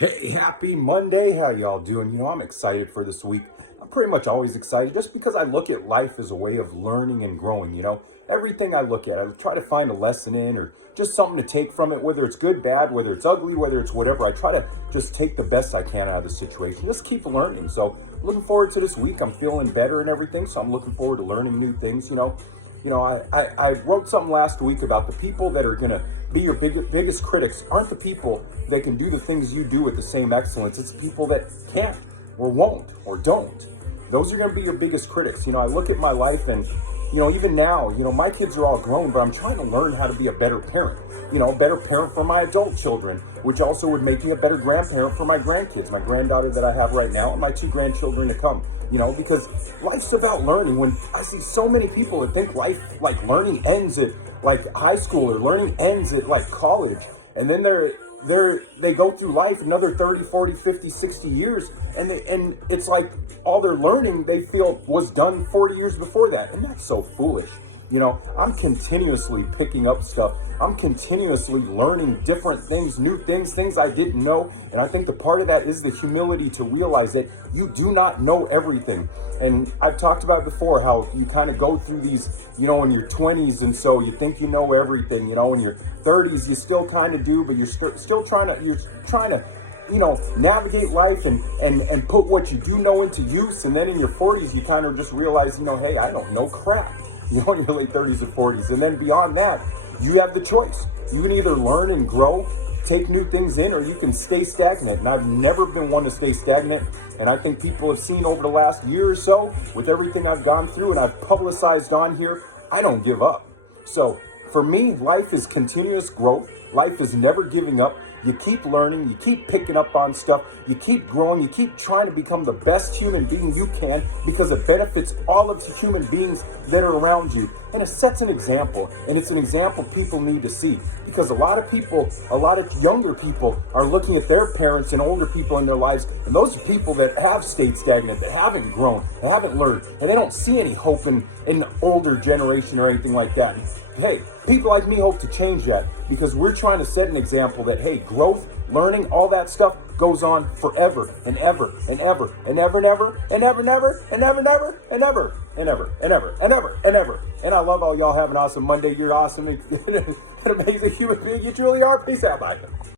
Hey, happy Monday. How y'all doing? I'm excited for this week. I'm pretty much always excited just because I look at life as a way of learning and growing. Everything I look at, I try to find a lesson in or just something to take from it, whether it's good, bad, whether it's ugly, whether it's whatever. I try to just take the best I can out of the situation. Just keep learning. So looking forward to this week. I'm feeling better and everything. So I'm looking forward to learning new things. I wrote something last week about the people that are going to be your biggest critics aren't the people that can do the things you do with the same excellence. It's the people that can't or won't or don't. Those are going to be your biggest critics. I look at my life and, even now, my kids are all grown, but I'm trying to learn how to be a better parent. A better parent for my adult children, which also would make me a better grandparent for my grandkids, my granddaughter that I have right now, and my two grandchildren to come. Because life's about learning. When I see so many people that think life, like learning ends at like high school or learning ends at like college, and then they go through life another 30, 40, 50, 60 years, and it's like all their learning they feel was done 40 years before that, and that's so foolish. I'm continuously picking up stuff. I'm continuously learning different things, new things I didn't know. And I think the part of that is the humility to realize that you do not know everything. And I've talked about before how you kind of go through these, in your 20s. And so you think you know everything, in your 30s, you still kind of do, but you're still trying to navigate life and put what you do know into use. And then in your 40s, you kind of just realize, hey, I don't know crap. In your late 30s and 40s. And then beyond that, you have the choice. You can either learn and grow, take new things in, or you can stay stagnant. And I've never been one to stay stagnant. And I think people have seen over the last year or so, with everything I've gone through and I've publicized on here, I don't give up. So for me, life is continuous growth. Life is never giving up. You keep learning, you keep picking up on stuff, you keep growing, you keep trying to become the best human being you can because it benefits all of the human beings that are around you. And it sets an example, and it's an example people need to see because a lot of younger people are looking at their parents and older people in their lives, and those are people that have stayed stagnant, that haven't grown, that haven't learned, and they don't see any hope in the older generation or anything like that. Hey, people like me hope to change that because we're trying to set an example that, hey, growth, learning, all that stuff goes on forever and ever and ever and ever and ever and ever and ever and ever and ever and ever and ever and ever and ever and ever. And I love all y'all. Have an awesome Monday. You're awesome. An amazing human being. You truly are. Peace out. Bye.